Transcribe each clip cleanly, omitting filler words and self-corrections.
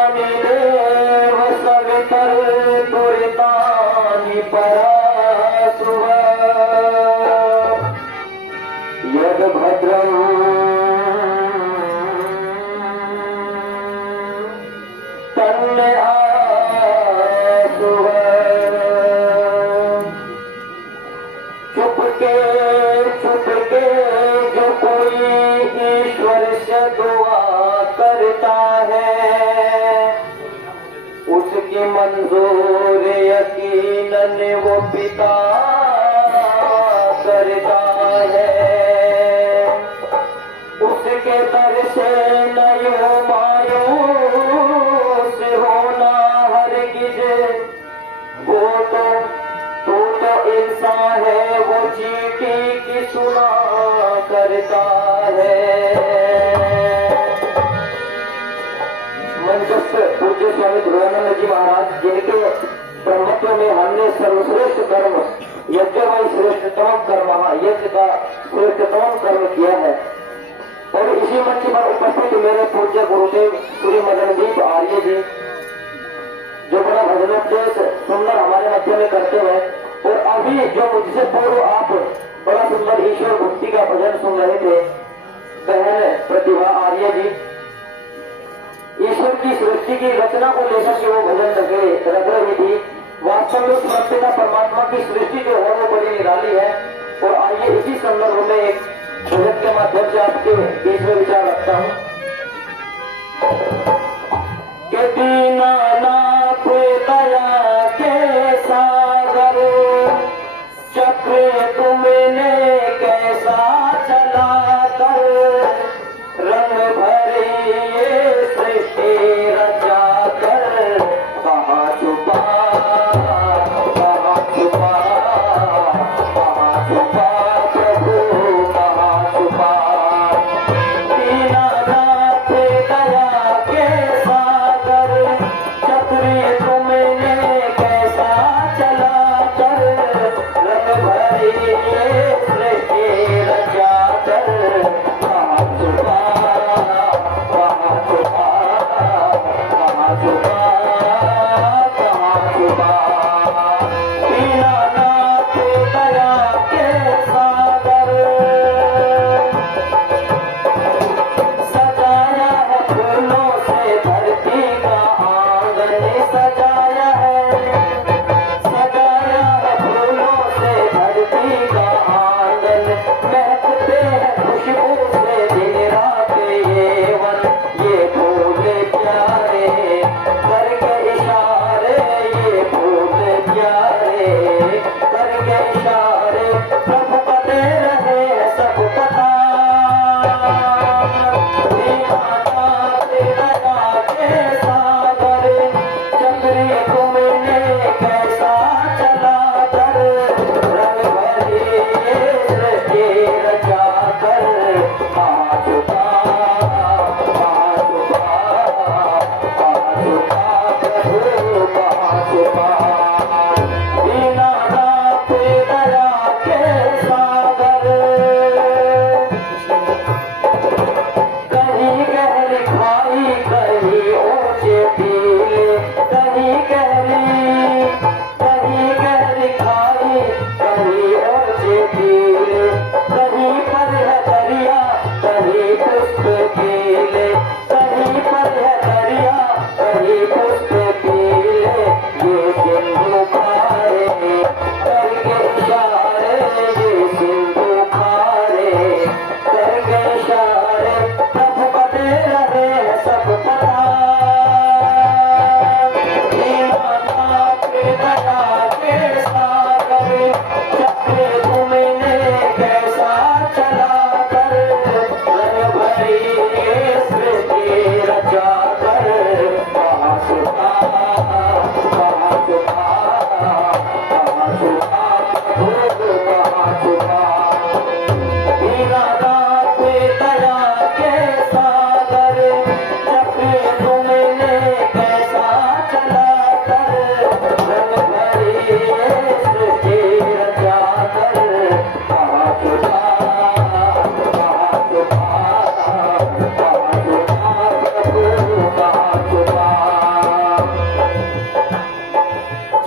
विश्वामिदेव सवितर्तुरितानि परासुव यद्भद्रम् तन्मे आसुव। चुपके चुपके जो कोई ईश्वर से दुआ करता है उसकी मंजूर यकीनन वो पिता करता है। उसके दर से नयो मायूस होना हरगिज वो तो इंसान है वो चीटी की सुना करता है। मंचस्थ पूज्य स्वामी ध्रुवानंद जी महाराज जिनके ब्रह्मत्व में हमने सर्वश्रेष्ठ कर्म यज्ञमय श्रेष्ठतम कर्म यज्ञ का श्रेष्ठतम कर्म किया है। और इसी मंच पर उपस्थित मेरे पूज्य गुरुदेव श्री मदनदीप आर्य जी जो बड़ा भजनोपदेश सुंदर हमारे मध्य में करते हैं। और अभी जो मुझसे पूर्व आप बड़ा सुंदर ईश्वर भक्ति का भजन सुन रहे थे बहन प्रतिभा आर्य जी ईश्वर की सृष्टि की रचना को लेकर के वो भजन रख रही थी। वास्तव में परमात्मा परमात्मा की सृष्टि जो है वो बड़ी निराली है। और आइए इसी संदर्भ में एक भजन के माध्यम से आपके बीच में विचार रखता हूँ कि दीनानाथ दया के सागर चक्र तुमने कैसा चला कर रंग भरी ये सृष्टि रचा कर कहाँ छुपा प्रभु कहाँ छुपा। दीनानाथ दया के सागर चक्र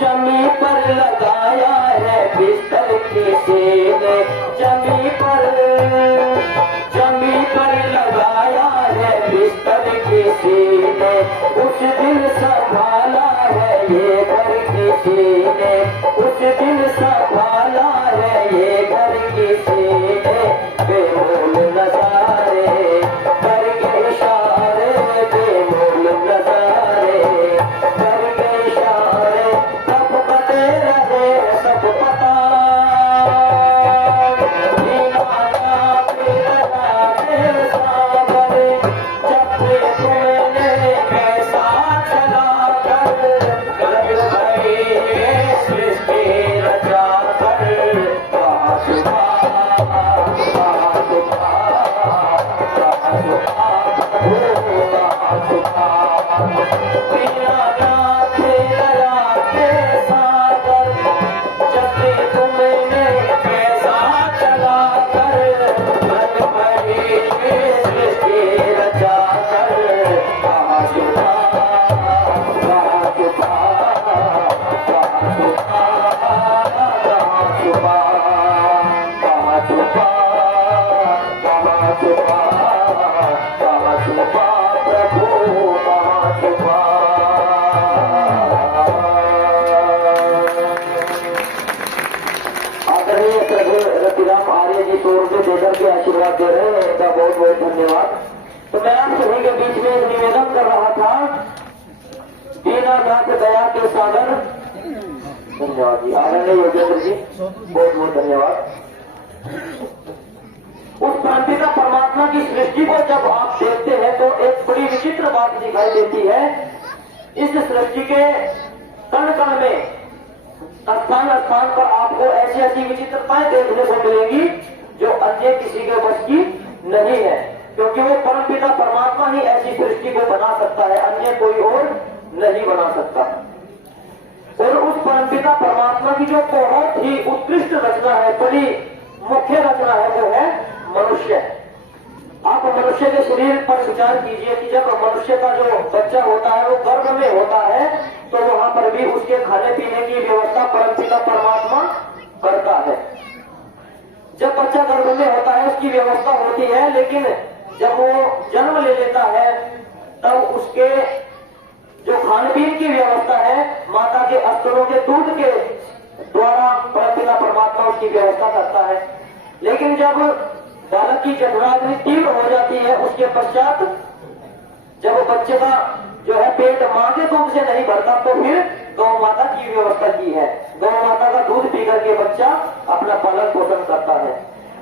जमी पर लगाया है बिस्तर किसी ने, जमी पर लगाया है बिस्तर किसी ने, उस दिन संभाला है ये घर किसी ने, उस दिन संभाला है ये घर किसी ने। बेमोल नजारे करके इशारे, बेमोल नजारे करके इशारे, सब पते रहे सब पता, आशीर्वाद दे रहे हैं, इनका बहुत बहुत धन्यवाद। तो मैं आप सभी के बीच में एक निवेदन कर रहा था, दीनानाथ दया के सागर, धन्यवाद जी, आदरणीय योगेंद्र जी, बहुत बहुत धन्यवाद। उस परमपिता परमात्मा की सृष्टि को जब आप देखते हैं तो एक बड़ी विचित्र बात दिखाई देती है। इस सृष्टि के कण कण में स्थान स्थान पर आपको ऐसी ऐसी विचित्रताएं देखने को मिलेंगी जो अन्य किसी के बस की नहीं है, क्योंकि वो परमपिता परमात्मा ही ऐसी सृष्टि को बना सकता है, अन्य कोई और नहीं बना सकता। और उस परमपिता परमात्मा की जो बहुत ही उत्कृष्ट रचना है, बड़ी मुख्य रचना है, वो है मनुष्य। आप मनुष्य के शरीर पर विचार कीजिए कि जब मनुष्य का जो बच्चा होता है वो गर्भ में होता है तो वहां पर भी उसके खाने पीने की व्यवस्था परमपिता परमात्मा करता है। जब बच्चा गर्भ में होता है उसकी व्यवस्था होती है, लेकिन जब वो जन्म ले लेता है तब उसके जो खान पीन की व्यवस्था है माता के स्तनों के दूध के द्वारा परमपिता परमात्मा उसकी व्यवस्था करता है। लेकिन जब बालक की जठराग्नि तीव्र हो जाती है उसके पश्चात जब बच्चे का जो है पेट मां के दूध से नहीं भरता तो फिर गौ माता की व्यवस्था की है। गौ माता का दूध पी करके बच्चा अपना पालन पोषण करता है,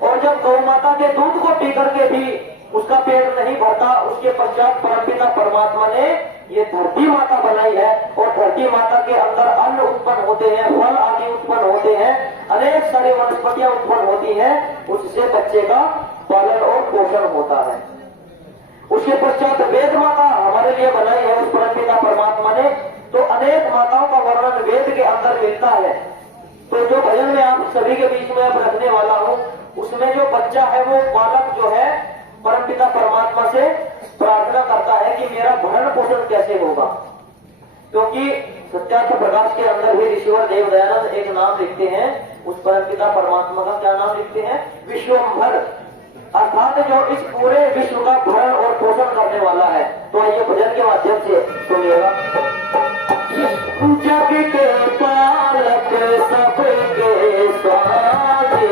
और जब गौ माता के दूध को पी करके भी उसका पेट नहीं भरता उसके पश्चात परमपिता परमात्मा ने ये धरती माता बनाई है, और धरती माता के अंदर अन्न उत्पन्न होते हैं, फल आदि उत्पन्न होते हैं, अनेक सारी वनस्पतियां उत्पन्न होती हैं, उससे बच्चे का पालन और पोषण होता है। उसके पश्चात वेद माता हमारे लिए बनाई है उस परमपिता परमात्मा ने, तो अनेक माताओं का वर्णन वेद के अंदर मिलता है। तो जो भजन में आप सभी के बीच में अब रखने वाला हूँ उसमें जो बच्चा है वो बालक जो है परमपिता परमात्मा से प्रार्थना करता है कि मेरा भरण पोषण कैसे होगा, क्योंकि सत्यार्थ प्रकाश के अंदर भी ऋषिवर देव दयानंद एक नाम लिखते हैं, उस परमपिता परमात्मा का क्या नाम लिखते हैं, विश्वम्भर, अर्थात जो इस पूरे विश्व का भरण और पोषण करने वाला है। तो आइए भजन के माध्यम से सुनिएगा। जग के पालक सबके स्वामी,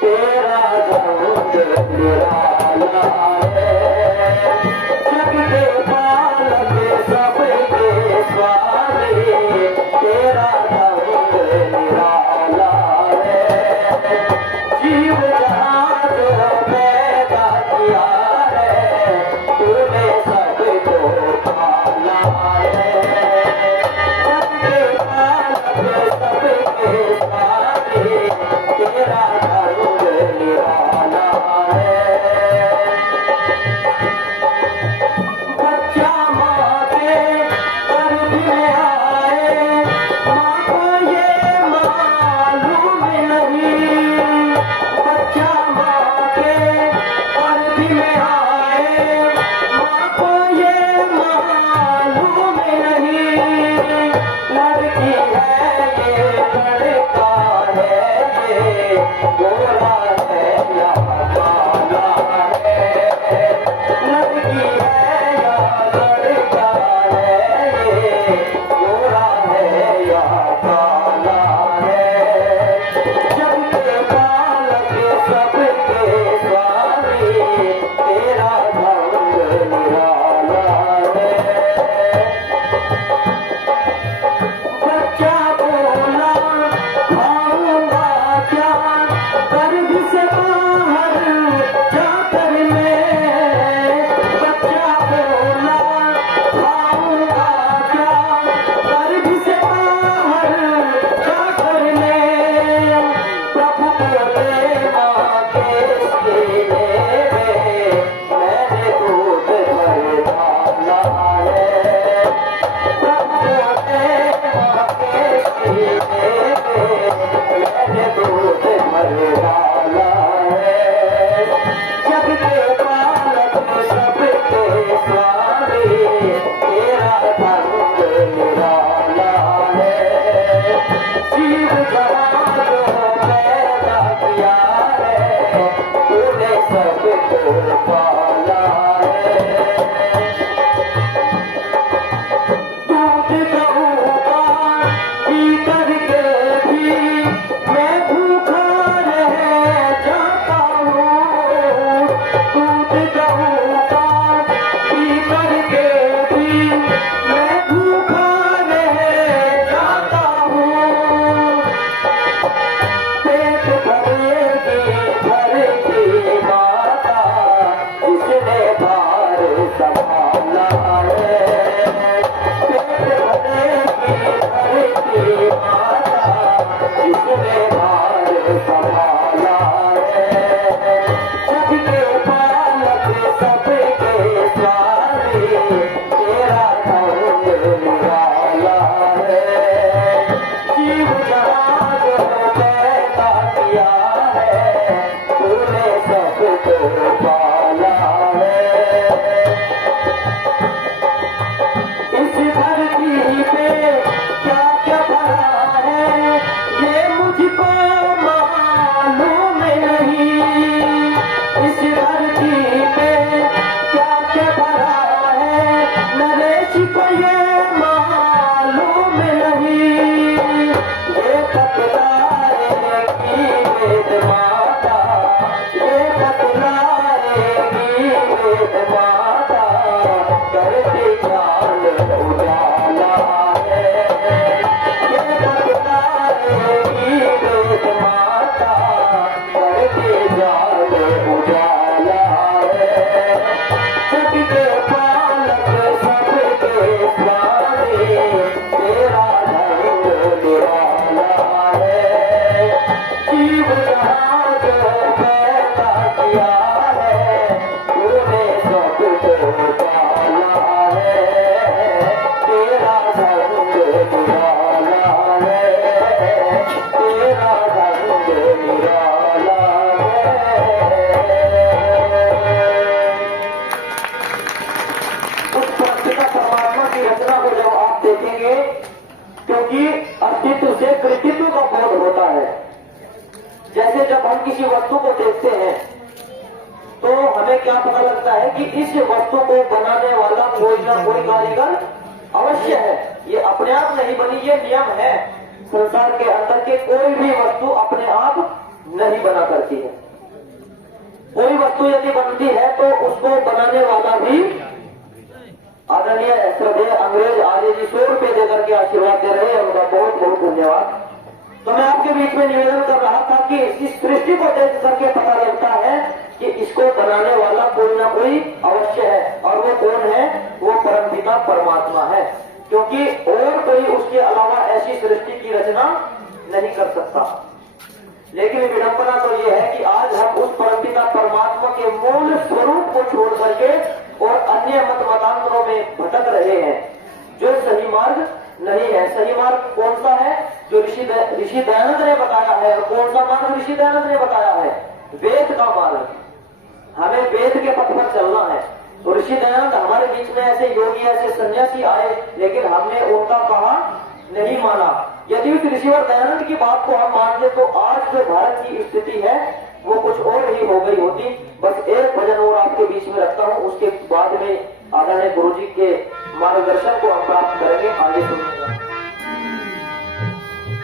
तेरा धर्म निराला है। जग के पालक सबके स्वामी, तेरा धर्म निराला है। जीव जहाज पैदा किया है, तूने सबको पाला है। सबके पालक सबके स्वामी, तेरा धर्म निराला है। बच्चा माँ के गर्भ में आए, माँ क्योंकि अस्तित्व से कृतित्व का बोध होता है। जैसे जब हम किसी वस्तु को देखते हैं तो हमें क्या पता लगता है कि इस वस्तु को बनाने वाला कोई ना कोई कारीगर अवश्य है। ये अपने आप नहीं बनी, ये नियम है। संसार के अंदर के कोई भी वस्तु अपने आप नहीं बना करती है। कोई वस्तु यदि बनती है तो उसको बनाने वाला भी आदरणीय श्रद्धेय अंग्रेज आर्य जी 100 रुपए देकर के आशीर्वाद दे रहे हैं, उनका बहुत बहुत धन्यवाद। तो मैं आपके बीच में निवेदन कर रहा था कि इस सृष्टि को देख करके पता लगता है कि इसको बनाने वाला कोई ना कोई अवश्य है, और वो कौन है? वो परमपिता परमात्मा है। क्योंकि और कोई उसके अलावा ऐसी सृष्टि की रचना नहीं कर सकता। लेकिन विडंबना तो यह है कि आज हम उस परमपिता परमात्मा के मूल स्वरूप को छोड़ करके और अन्य मत मतांतरों में भटक रहे हैं, जो सही मार्ग नहीं है। सही मार्ग कौन सा है? जो ऋषि दयानंद ने बताया है। और कौन सा मार्ग ऋषि दयानंद ने बताया है? वेद का मार्ग। हमें वेद के पथ पर चलना है। तो ऋषि दयानंद हमारे बीच में ऐसे योगी, ऐसे सन्यासी आए, लेकिन हमने उनका कहा नहीं माना। यदि उस ऋषिवर दयानंद की बात को हम मानते तो आज जो भारत की स्थिति है वो कुछ और ही हो गई होती। बस एक भजन और आपके बीच में रखता हूँ, उसके बाद में आदरणीय गुरुजी के मार्गदर्शन को हम प्राप्त करेंगे। आगे सुनिएगा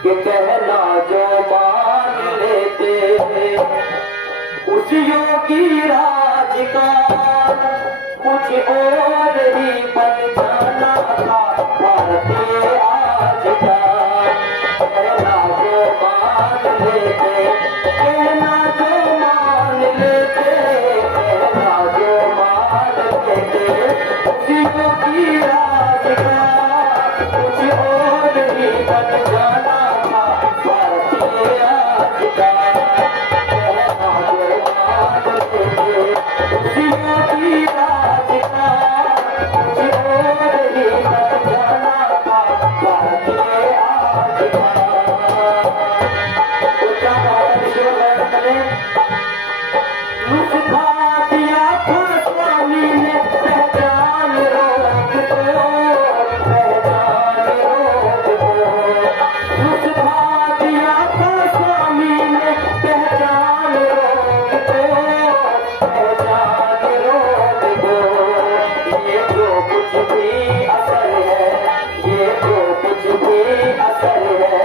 कि कहना जो मान लेते उस योगी राज का कुछ और ही बन जाना था भारतीय आज का। कहना जो मान लेते, कहना जो मान लेते, कहना जो मान लेते उस योगी राज का कुछ और ही बन जाना था भारतीय आज का। कहना जो मान लेते उस योगी राज का कुछ और ही बन जाना था भारतीय आज का। तो क्या कहा ईश्वर दयानंद ने? नुस्खा दिया था स्वामी ने पहचान रोग को, पहचान रोग को। नुस्खा दिया था स्वामी ने पहचान रोग को, पहचान रोग को। ये जो कुछ भी असर है, ये जो कुछ भी असर है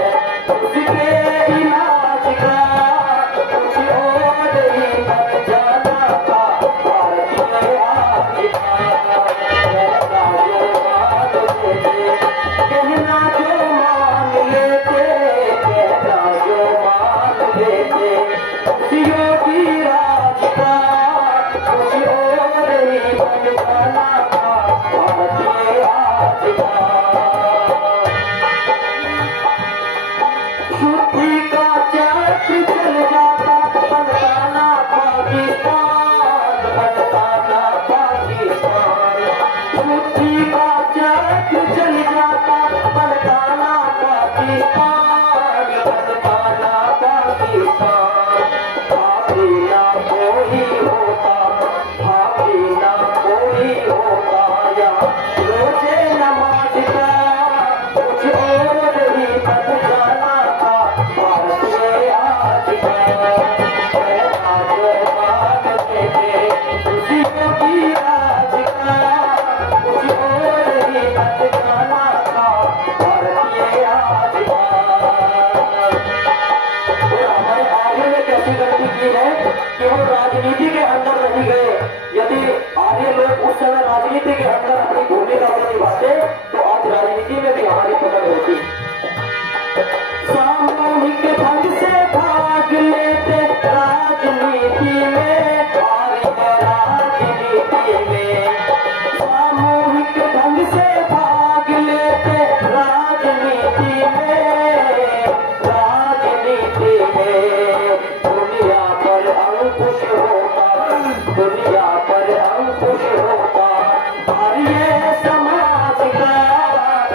उसके इलाज का कुछ और ही बन जाना था भारतीय आज का। कहना जो मान लेते, कहना जो मान लेते, कहना जो मान लेते उस योगी राज का कुछ और ही बन जाना था भारतीय आज का। शुद्धि का चक्र चल जाता बनता ना पाकिस्तान, बनता ना पाकिस्तान। शुद्धि का चक्र चल जाता बनता ना पाकिस्तान, बनता ना पाकिस्तान। हाफी ना कोई होता, हाफी ना कोई होता यहाँ रोजे नमाज का कुछ और ही बन जाना था भारतीय आज का। कहना जो मान लेते उस योगी राज का कुछ और ही बन जाना था भारतीय आज का। और हमारे आर्य ने कैसी गलती की है कि वो राजनीति के अंदर नहीं गए। यदि आर्य लोग उस समय राजनीति के अंदर अपनी भूमिका को निभाते तो आज राजनीति में भी हमारी पकड़ होती। सामूहिक ढंग से भाग लेते राजनीति में, आर्य राजनीति में। सामूहिक ढंग से भाग लेते राजनीति में, राजनीति में। दुनिया पर अंकुश होता, दुनिया पर अंकुश होता आर्य समाज का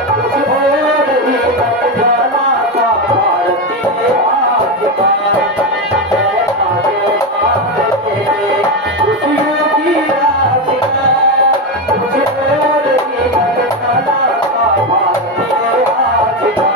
कुछ और ही बन जाना था भारतीय आज का। कहना जो मान लेते उस योगी राज का कुछ और ही बन जाना था भारतीय आज का।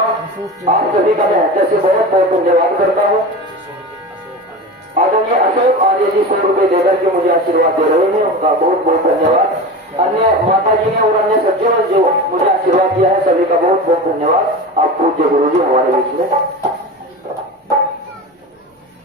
आप सभी का मैं हृदय से बहुत बहुत धन्यवाद करता हूँ। आदरणीय अशोक आर्य जी 100 रुपए देकर के मुझे आशीर्वाद दे रहे हैं, उनका बहुत बहुत धन्यवाद। अन्य माता जी ने और अन्य सज्जनों जो मुझे आशीर्वाद दिया है, सभी का बहुत बहुत धन्यवाद। आप पूज्य गुरु जी हमारे बीच में।